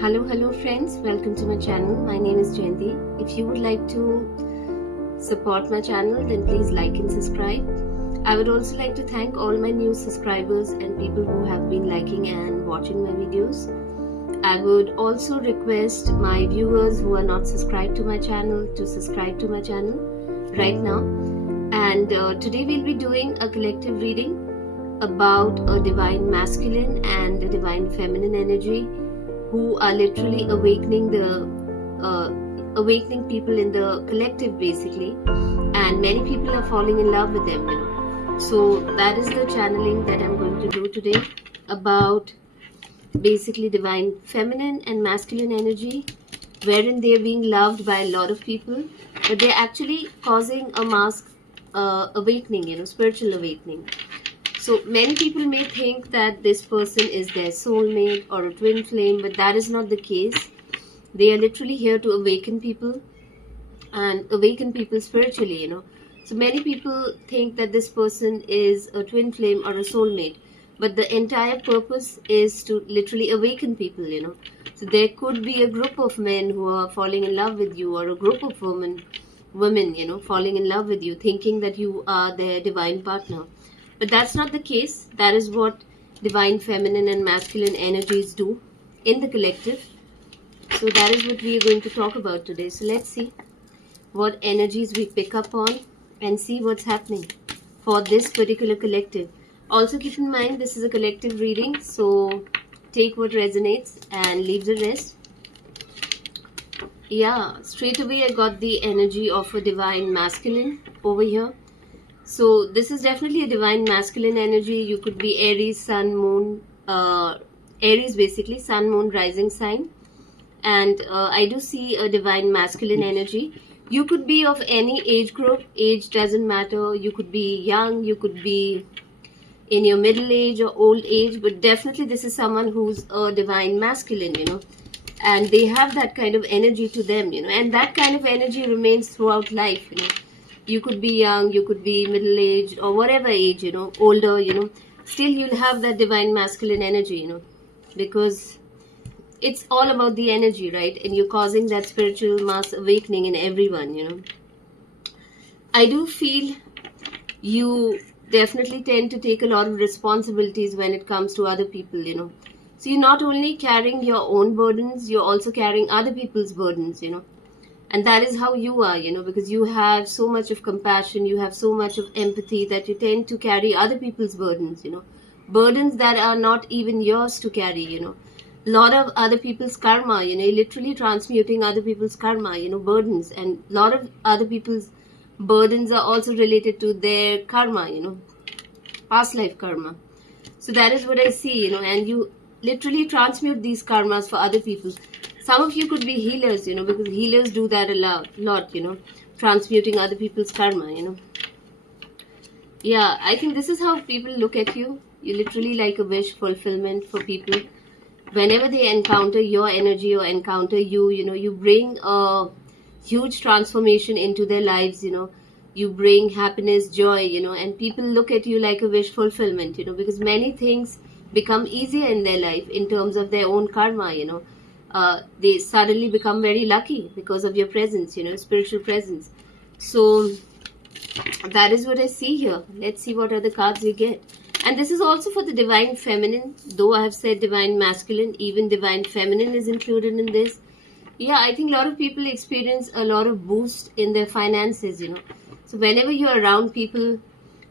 Hello friends, welcome to my channel. My name is Jayanti. If you would like to support my channel, then please like and subscribe. I would also like to thank all my new subscribers and people who have been liking and watching my videos. I would also request my viewers who are not subscribed to my channel to subscribe to my channel right now. And today we'll be doing a collective reading about a divine masculine and a divine feminine energy who are literally awakening people in the collective, basically, and many people are falling in love with them, So that is the channeling that I'm going to do today about basically divine feminine and masculine energy, wherein they're being loved by a lot of people, but they're actually causing a mass awakening, spiritual awakening. So many people may think that this person is their soulmate or a twin flame, but that is not the case. They are literally here to awaken people and awaken people spiritually, So many people think that this person is a twin flame or a soulmate, but the entire purpose is to literally awaken people, So there could be a group of men who are falling in love with you, or a group of women, falling in love with you, thinking that you are their divine partner. But that's not the case. That is what divine feminine and masculine energies do in the collective. So that is what we are going to talk about today. So let's see what energies we pick up on and see what's happening for this particular collective. Also keep in mind, this is a collective reading, so take what resonates and leave the rest. Yeah, straight away I got the energy of a divine masculine over here. So this is definitely a divine masculine energy. You could be Aries, Sun, Moon, Aries basically, Sun, Moon, rising sign. And I do see a divine masculine energy. You could be of any age group. Age doesn't matter. You could be young, you could be in your middle age or old age, but definitely this is someone who's a divine masculine, and they have that kind of energy to them, and that kind of energy remains throughout life, You could be young, you could be middle-aged, or whatever age, older, still you'll have that divine masculine energy, because it's all about the energy, right? And you're causing that spiritual mass awakening in everyone, I do feel you definitely tend to take a lot of responsibilities when it comes to other people, So you're not only carrying your own burdens, you're also carrying other people's burdens, And that is how you are, because you have so much of compassion, you have so much of empathy that you tend to carry other people's burdens, Burdens that are not even yours to carry, A lot of other people's karma, you're literally transmuting other people's karma, burdens. And a lot of other people's burdens are also related to their karma, past life karma. So that is what I see, and you literally transmute these karmas for other people. Some of you could be healers, because healers do that a lot, transmuting other people's karma, Yeah, I think this is how people look at you. You literally like a wish fulfillment for people. Whenever they encounter your energy or encounter you, you bring a huge transformation into their lives, You bring happiness, joy, and people look at you like a wish fulfillment, because many things become easier in their life in terms of their own karma, They suddenly become very lucky because of your presence, spiritual presence. So that is what I see here. Let's see what other cards we get. And this is also for the divine feminine. Though I have said divine masculine, even divine feminine is included in this. Yeah, I think a lot of people experience a lot of boost in their finances, So whenever you're around people,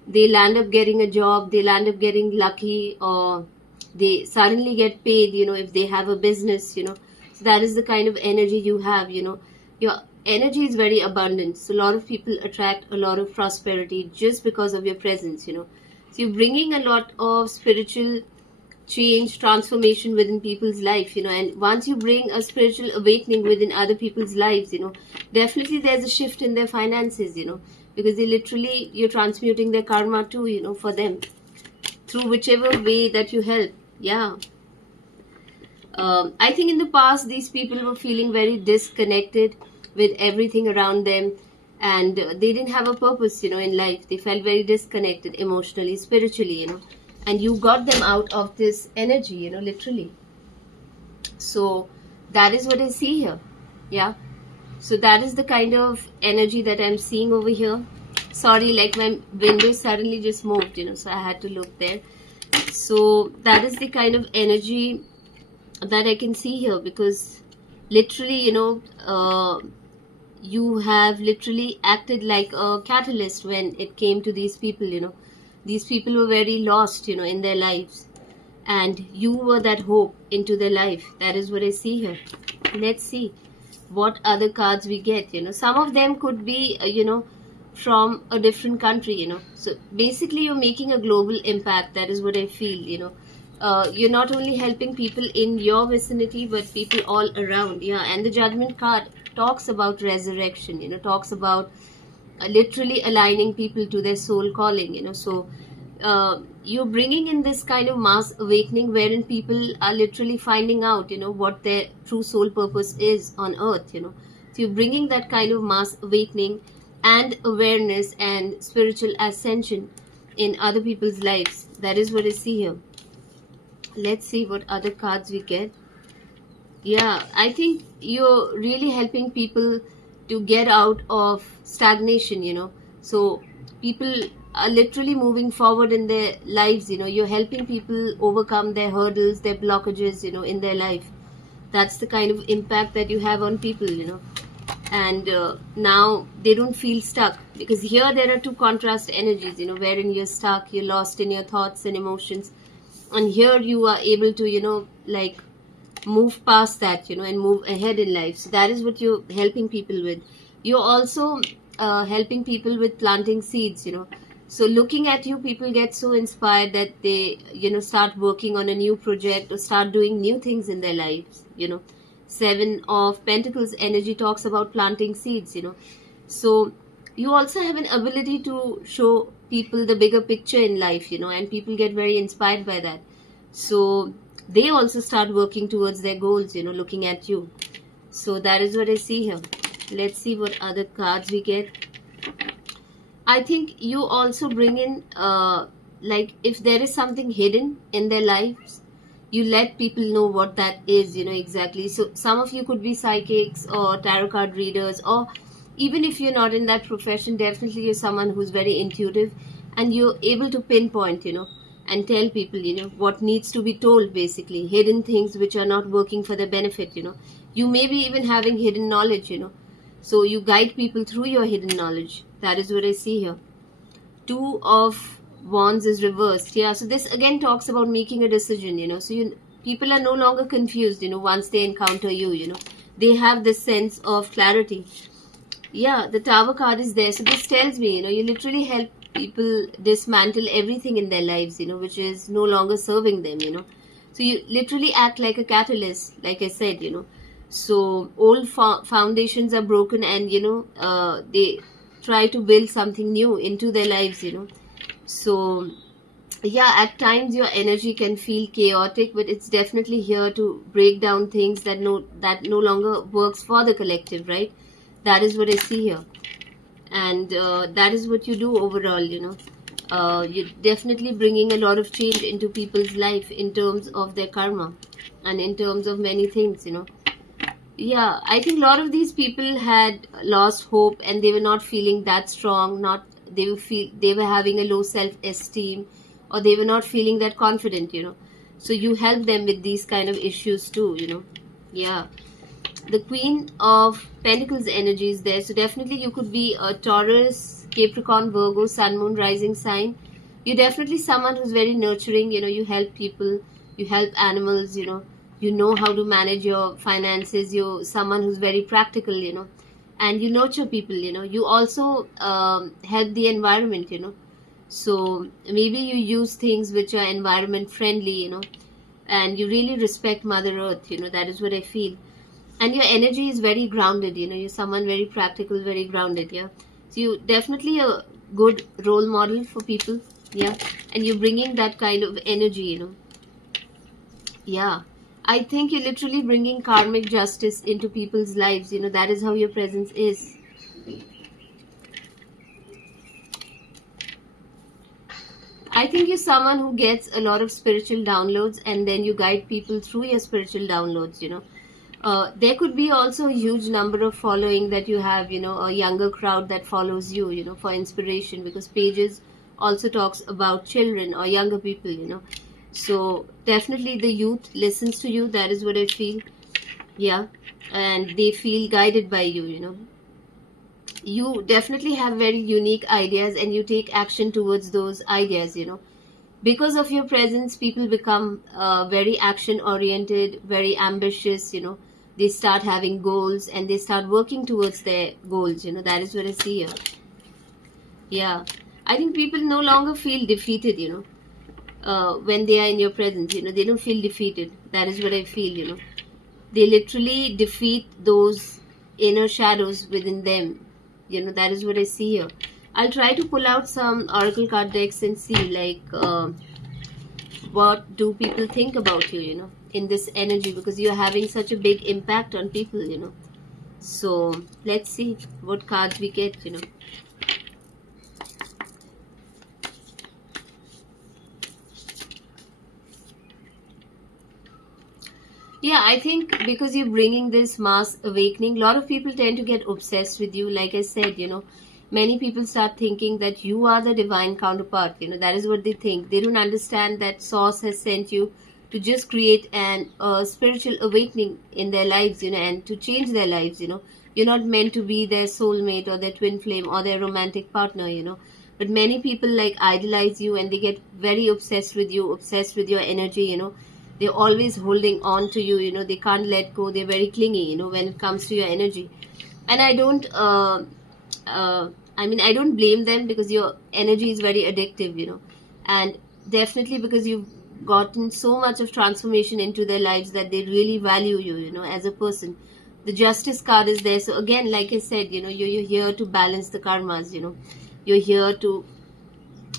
they'll end up getting a job, they'll end up getting lucky, or they suddenly get paid, if they have a business, So that is the kind of energy you have, Your energy is very abundant. So a lot of people attract a lot of prosperity just because of your presence, So you're bringing a lot of spiritual change, transformation within people's life, and once you bring a spiritual awakening within other people's lives, definitely there's a shift in their finances, because you're transmuting their karma too, for them, through whichever way that you help. Yeah. I think in the past, these people were feeling very disconnected with everything around them, and they didn't have a purpose, in life. They felt very disconnected emotionally, spiritually, and you got them out of this energy, literally. So That is what I see here. Yeah. So that is the kind of energy that I'm seeing over here. Sorry, like my window suddenly just moved, so I had to look there. So that is the kind of energy that I can see here, because literally, you have literally acted like a catalyst when it came to these people. These people were very lost, in their lives, and you were that hope into their life. That is what I see here. Let's see what other cards we get. Some of them could be from a different country. So basically you're making a global impact. That is what I feel. You're not only helping people in your vicinity, but people all around. Yeah. And the Judgment card talks about resurrection, talks about literally aligning people to their soul calling. So you're bringing in this kind of mass awakening, wherein people are literally finding out what their true soul purpose is on earth. So you're bringing that kind of mass awakening and awareness and spiritual ascension in other people's lives. That is what I see here. Let's see what other cards we get. Yeah, I think you're really helping people to get out of stagnation. So people are literally moving forward in their lives. You're helping people overcome their hurdles, their blockages, in their life. That's the kind of impact that you have on people. And now they don't feel stuck, because here there are two contrast energies, wherein you're stuck, you're lost in your thoughts and emotions, and here you are able to like move past that, and move ahead in life. So that is what you're helping people with. You're also helping people with planting seeds. So looking at you, people get so inspired that they start working on a new project or start doing new things in their lives. Seven of Pentacles energy talks about planting seeds. So you also have an ability to show people the bigger picture in life, and people get very inspired by that. So they also start working towards their goals, looking at you. So that is what I see here. Let's see what other cards we get. I think you also bring in, like, if there is something hidden in their lives, you let people know what that is, exactly. So some of you could be psychics or tarot card readers, or even if you're not in that profession, definitely you're someone who's very intuitive, and you're able to pinpoint, and tell people, what needs to be told, basically. Hidden things which are not working for their benefit, You may be even having hidden knowledge, So you guide people through your hidden knowledge. That is what I see here. Two of Wands is reversed. Yeah, so this again talks about making a decision, So people are no longer confused, once they encounter you, They have this sense of clarity. Yeah, the Tower card is there. So this tells me, you literally help people dismantle everything in their lives, which is no longer serving them, So you literally act like a catalyst, like I said, So old foundations are broken, and, they try to build something new into their lives, So yeah, at times your energy can feel chaotic, but it's definitely here to break down things that no longer works for the collective, right? That is what I see here. And that is what you do overall, you're definitely bringing a lot of change into people's life in terms of their karma and in terms of many things, Yeah, I think a lot of these people had lost hope, and they were not feeling that strong. They were having a low self-esteem, or they were not feeling that confident. So you help them with these kind of issues too. Yeah, the Queen of Pentacles energy is there. So definitely you could be a Taurus, Capricorn, Virgo, Sun, Moon, Rising sign. You're definitely someone who's very nurturing. You help people, you help animals. You know how to manage your finances. You're someone who's very practical, and you nurture people. You also help the environment. So maybe you use things which are environment friendly, and you really respect Mother Earth. That is what I feel. And your energy is very grounded. You're someone very practical, very grounded. Yeah, so you definitely a good role model for people. Yeah, and you're bringing that kind of energy. Yeah, I think you're literally bringing karmic justice into people's lives. That is how your presence is. I think you're someone who gets a lot of spiritual downloads, and then you guide people through your spiritual downloads. There could be also a huge number of following that you have, a younger crowd that follows you, for inspiration, because pages also talks about children or younger people. So definitely the youth listens to you. That is what I feel. Yeah. And they feel guided by you. You definitely have very unique ideas and you take action towards those ideas. Because of your presence, people become very action oriented, very ambitious. They start having goals and they start working towards their goals. That is what I see here. Yeah, I think people no longer feel defeated. When they are in your presence. They don't feel defeated. That is what I feel. They literally defeat those inner shadows within them. That is what I see here. I'll try to pull out some oracle card decks and see, like, what do people think about you, in this energy, because you're having such a big impact on people. So let's see what cards we get. Yeah, I think because you're bringing this mass awakening, a lot of people tend to get obsessed with you. Like I said, many people start thinking that you are the divine counterpart. That is what they think. They don't understand that Source has sent you to just create an spiritual awakening in their lives, and to change their lives. You're not meant to be their soulmate or their twin flame or their romantic partner. But many people like idolize you and they get very obsessed with you, obsessed with your energy. They're always holding on to you. They can't let go. They're very clingy, when it comes to your energy. And I don't I don't blame them, because your energy is very addictive. And definitely because you've gotten so much of transformation into their lives that they really value you, as a person. The Justice card is there. So again, like I said, you're here to balance the karmas. You're here to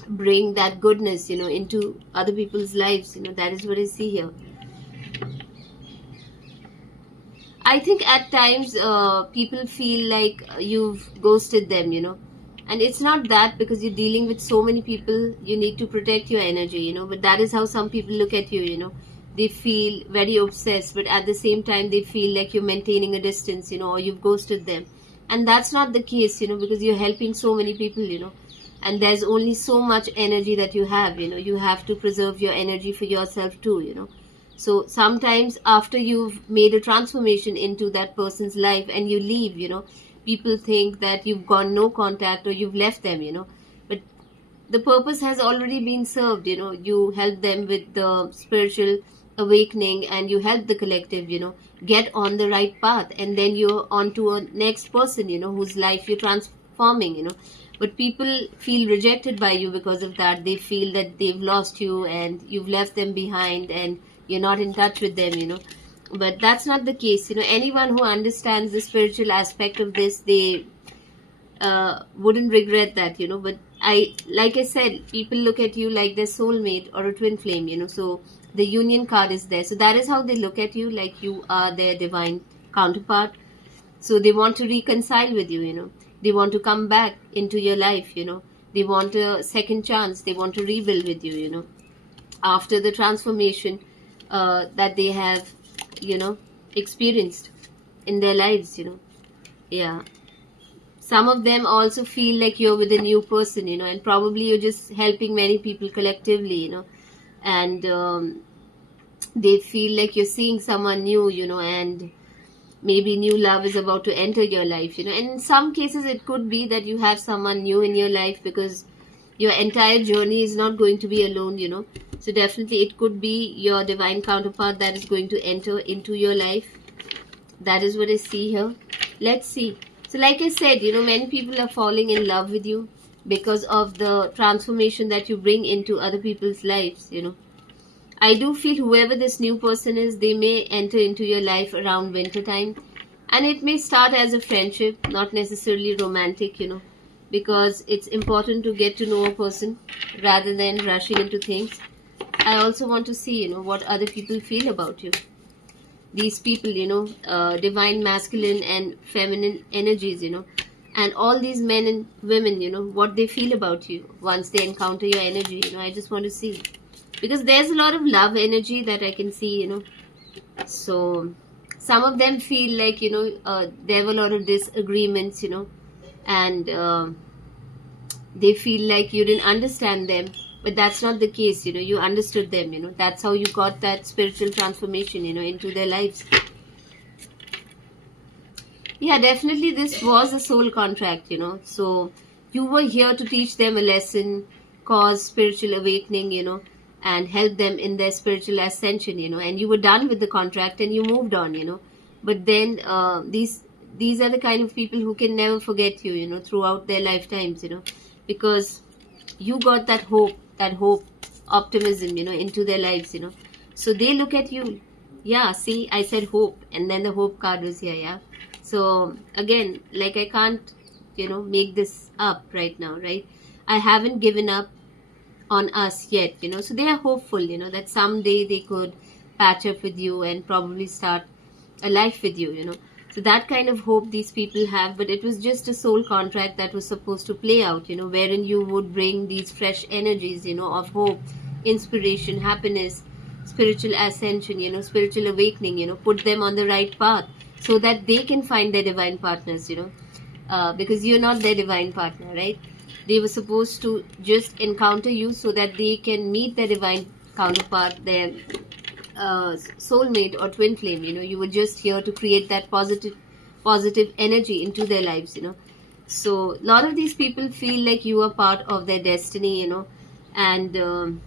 bring that goodness, into other people's lives. That is what I see here. I think at times people feel like you've ghosted them. And it's not that, because you're dealing with so many people, you need to protect your energy. But that is how some people look at you. They feel very obsessed, but at the same time they feel like you're maintaining a distance, or you've ghosted them. And that's not the case, because you're helping so many people. And there's only so much energy that you have. You have to preserve your energy for yourself too. So sometimes after you've made a transformation into that person's life and you leave, people think that you've gone no contact or you've left them. But the purpose has already been served. You help them with the spiritual awakening and you help the collective, get on the right path, and then you're on to a next person, whose life you're transforming. But people feel rejected by you because of that. They feel that they've lost you and you've left them behind and you're not in touch with them. But that's not the case. Anyone who understands the spiritual aspect of this, they wouldn't regret that. But like I said, people look at you like their soulmate or a twin flame. So the Union card is there. So that is how they look at you, like you are their divine counterpart. So they want to reconcile with you. They want to come back into your life. They want a second chance. They want to rebuild with you. After the transformation that they have, experienced in their lives. Yeah. Some of them also feel like you're with a new person, and probably you're just helping many people collectively, and they feel like you're seeing someone new, and maybe new love is about to enter your life. And in some cases it could be that you have someone new in your life, because your entire journey is not going to be alone. So definitely it could be your divine counterpart that is going to enter into your life. That is what I see here. Let's see. So like I said, many people are falling in love with you because of the transformation that you bring into other people's lives. I do feel whoever this new person is, they may enter into your life around winter time, and it may start as a friendship, not necessarily romantic, because it's important to get to know a person rather than rushing into things. I also want to see, what other people feel about you. These people, divine masculine and feminine energies, and all these men and women, what they feel about you once they encounter your energy. I just want to see, because there's a lot of love energy that I can see. So Some of them feel like, there were a lot of disagreements, and they feel like you didn't understand them, but that's not the case. You understood them. That's how you got that spiritual transformation, into their lives. Yeah, definitely this was a soul contract. So you were here to teach them a lesson, cause spiritual awakening, and help them in their spiritual ascension, and you were done with the contract and you moved on. But then these are the kind of people who can never forget you, throughout their lifetimes, because you got that hope, optimism, into their lives, so they look at you. Yeah, see, I said hope, and then the hope card was here. Yeah, so again, like, I can't, make this up right now, right? I haven't given up on us yet, so they are hopeful, that someday they could patch up with you and probably start a life with you, so that kind of hope these people have. But it was just a soul contract that was supposed to play out, wherein you would bring these fresh energies, of hope, inspiration, happiness, spiritual ascension, spiritual awakening, put them on the right path so that they can find their divine partners, because you're not their divine partner, right? They were supposed to just encounter you so that they can meet their divine counterpart, their soulmate or twin flame. You were just here to create that positive energy into their lives. So a lot of these people feel like you are part of their destiny, and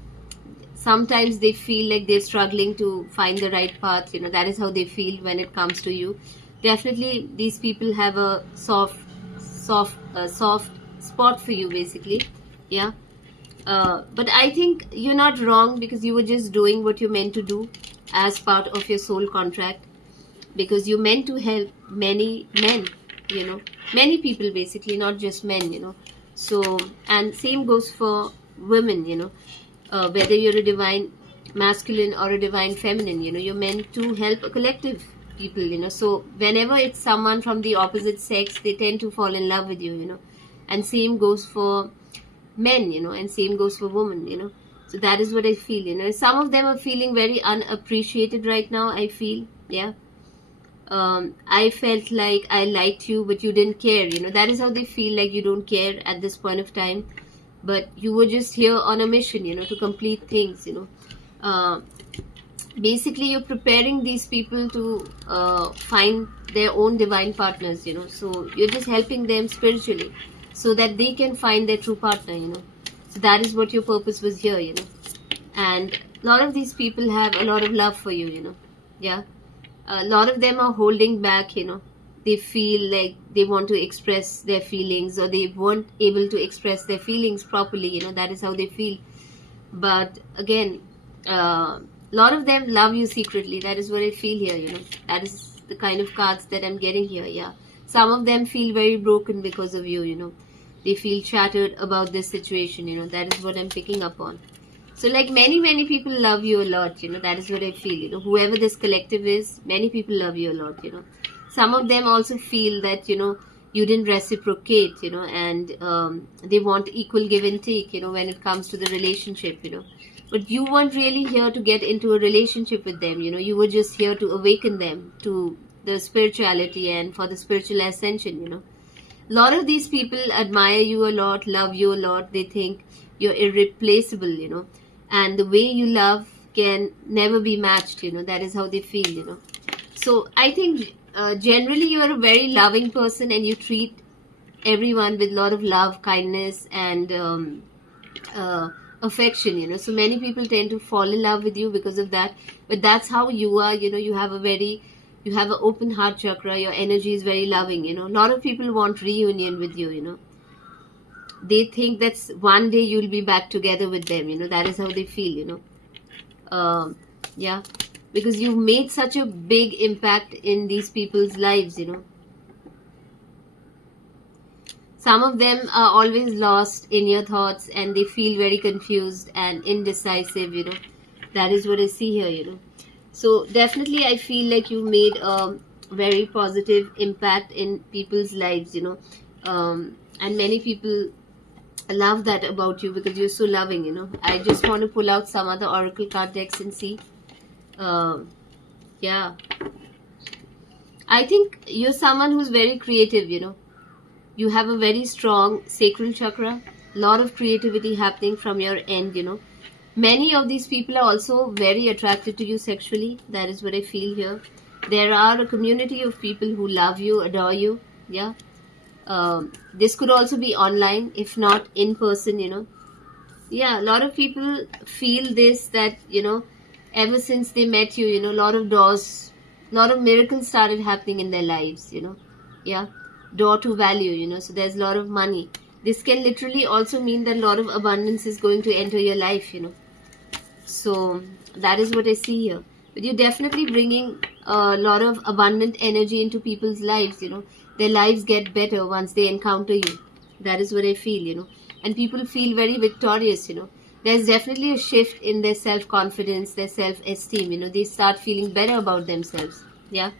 sometimes they feel like they're struggling to find the right path. That is how they feel when it comes to you. Definitely these people have a soft spot for you, basically. Yeah. But I think you're not wrong, because you were just doing what you're meant to do as part of your soul contract, because you meant to help many men, many people, basically, not just men. So, and same goes for women, whether you're a divine masculine or a divine feminine, you're meant to help a collective people. So whenever it's someone from the opposite sex, they tend to fall in love with you, and same goes for men, and same goes for women. So that is what I feel. Some of them are feeling very unappreciated right now, I feel. Yeah. I felt like I liked you, but you didn't care. That is how they feel, like you don't care at this point of time, but you were just here on a mission, to complete things. Basically, you're preparing these people to find their own divine partners. So you're just helping them spiritually so that they can find their true partner. So that is what your purpose was here. And a lot of these people have a lot of love for you. Yeah. A lot of them are holding back. They feel like they want to express their feelings, or they weren't able to express their feelings properly. That is how they feel. But again, a lot of them love you secretly. That is what I feel here. That is the kind of cards that I'm getting here. Yeah. Some of them feel very broken because of you. They feel shattered about this situation. That is what I'm picking up on. So, like, many people love you a lot. That is what I feel. Whoever this collective is, many people love you a lot. Some of them also feel that you didn't reciprocate. And they want equal give and take. When it comes to the relationship. But you weren't really here to get into a relationship with them. You were just here to awaken them to the spirituality and for the spiritual ascension. A lot of these people admire you a lot, love you a lot. They think you're irreplaceable. And the way you love can never be matched. That is how they feel. So I think generally you are a very loving person, and you treat everyone with a lot of love, kindness, and affection. So many people tend to fall in love with you because of that. But that's how you are. You have an open heart chakra. Your energy is very loving. A lot of people want reunion with you. They think that one day you'll be back together with them. That is how they feel. Yeah, because you've made such a big impact in these people's lives. Some of them are always lost in your thoughts, and they feel very confused and indecisive. That is what I see here. So definitely I feel like you made a very positive impact in people's lives. And many people love that about you, because you're so loving. I just want to pull out some other oracle card decks and see. Yeah, I think you're someone who's very creative, you have a very strong sacral chakra, lot of creativity happening from your end. Many of these people are also very attracted to you sexually. That is what I feel here. There are a community of people who love you, adore you. Yeah. This could also be online, if not in person. Yeah, a lot of people feel this, that ever since they met you, a lot of doors, a lot of miracles started happening in their lives. Yeah, door to value. So there's a lot of money. This can literally also mean that a lot of abundance is going to enter your life. So that is what I see here. But you're definitely bringing a lot of abundant energy into people's lives. Their lives get better once they encounter you. That is what I feel. And people feel very victorious. There's definitely a shift in their self-confidence, their self-esteem. They start feeling better about themselves. Yeah.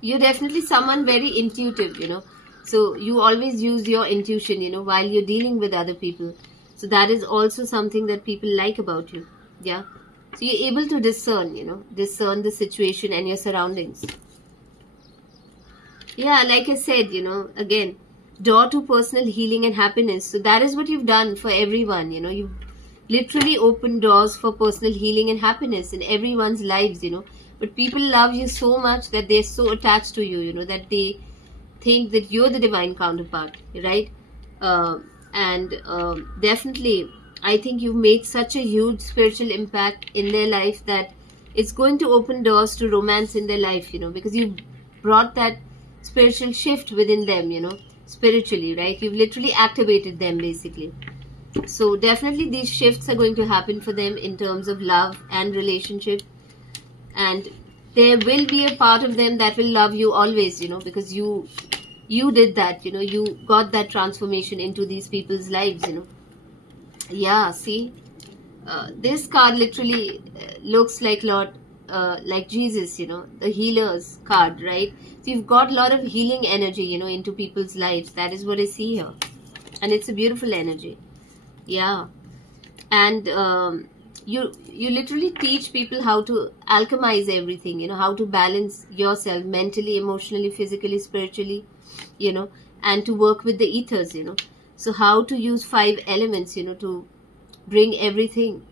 You're definitely someone very intuitive. So you always use your intuition, while you're dealing with other people. So that is also something that people like about you. Yeah. So you're able to discern the situation and your surroundings. Yeah, like I said, again, door to personal healing and happiness. So that is what you've done for everyone. You've literally opened doors for personal healing and happiness in everyone's lives. But people love you so much that they're so attached to you, that they think that you're the divine counterpart, right? And definitely, I think you've made such a huge spiritual impact in their life that it's going to open doors to romance in their life, because you brought that spiritual shift within them, spiritually, right? You've literally activated them, basically. So definitely these shifts are going to happen for them in terms of love and relationship. And there will be a part of them that will love you always, because you did that, you got that transformation into these people's lives. Yeah, see, this card literally looks like like Jesus, the healer's card, right? So you've got a lot of healing energy, into people's lives. That is what I see here. And it's a beautiful energy. Yeah. And you literally teach people how to alchemize everything, how to balance yourself mentally, emotionally, physically, spiritually, and to work with the ethers. So how to use 5 elements, to bring everything,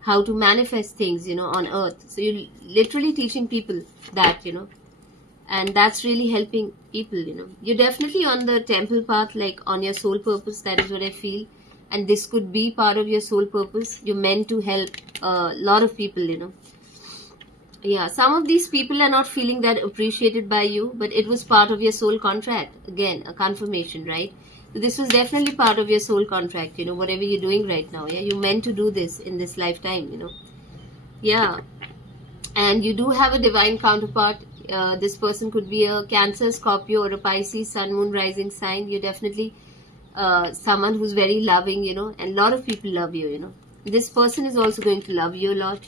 how to manifest things, on earth. So you're literally teaching people that, and that's really helping people. You're definitely on the temple path, like on your soul purpose. That is what I feel. And this could be part of your soul purpose. You're meant to help a lot of people. Yeah, some of these people are not feeling that appreciated by you, but it was part of your soul contract. Again, a confirmation, right? So this was definitely part of your soul contract, whatever you're doing right now. Yeah, you're meant to do this in this lifetime. Yeah. And you do have a divine counterpart. This person could be a Cancer, Scorpio, or a Pisces, Sun, Moon, Rising sign. You're definitely someone who's very loving, and a lot of people love you. This person is also going to love you a lot.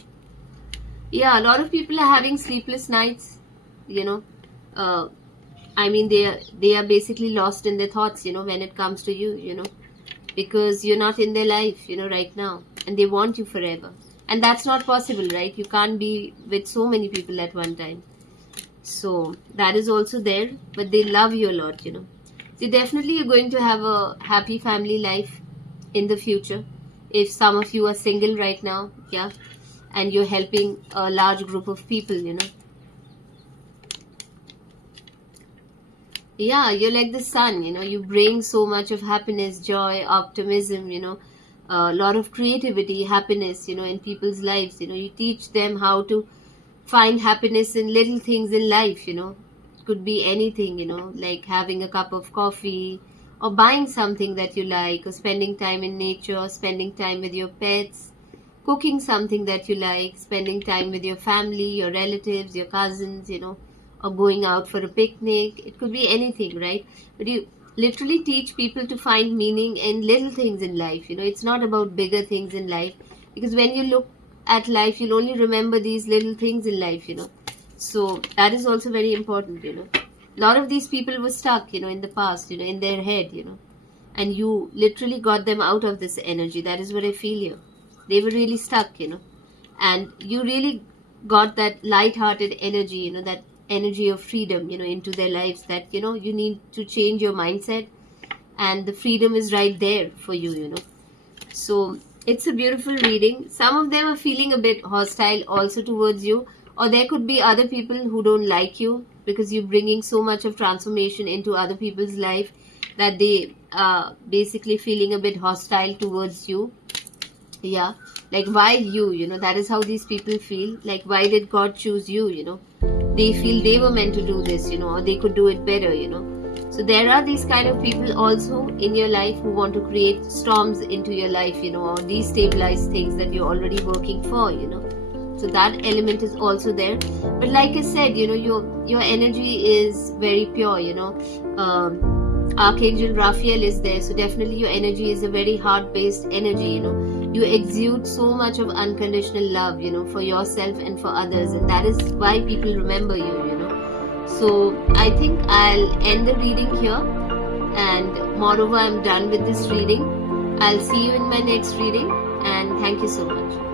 Yeah, a lot of people are having sleepless nights. I mean, they are basically lost in their thoughts, when it comes to you, because you're not in their life, right now, and they want you forever. And that's not possible, right? You can't be with so many people at one time. So that is also there, but they love you a lot, So definitely you're going to have a happy family life in the future. If some of you are single right now, yeah, and you're helping a large group of people, Yeah, you're like the sun, you bring so much of happiness, joy, optimism, a lot of creativity, happiness, in people's lives. You teach them how to find happiness in little things in life. It could be anything, like having a cup of coffee, or buying something that you like, or spending time in nature, spending time with your pets, cooking something that you like, spending time with your family, your relatives, your cousins, or going out for a picnic. It could be anything, right? But you literally teach people to find meaning in little things in life. It's not about bigger things in life, because when you look at life, you'll only remember these little things in life. So that is also very important. A lot of these people were stuck, in the past, in their head, and you literally got them out of this energy. That is what I feel here. They were really stuck, and you really got that light-hearted energy, that energy of freedom, into their lives, that, you need to change your mindset, and the freedom is right there for you. So it's a beautiful reading. Some of them are feeling a bit hostile also towards you, or there could be other people who don't like you because you're bringing so much of transformation into other people's life that they are basically feeling a bit hostile towards you. Yeah, like, why you, that is how these people feel. Like, why did God choose you? They feel they were meant to do this, or they could do it better. So there are these kind of people also in your life who want to create storms into your life, or destabilize things that you're already working for. So that element is also there. But like I said, your energy is very pure. Archangel Raphael is there, so definitely your energy is a very heart-based energy. You exude so much of unconditional love, for yourself and for others, and that is why people remember you. So I think I'll end the reading here, and moreover, I'm done with this reading. I'll see you in my next reading, and thank you so much.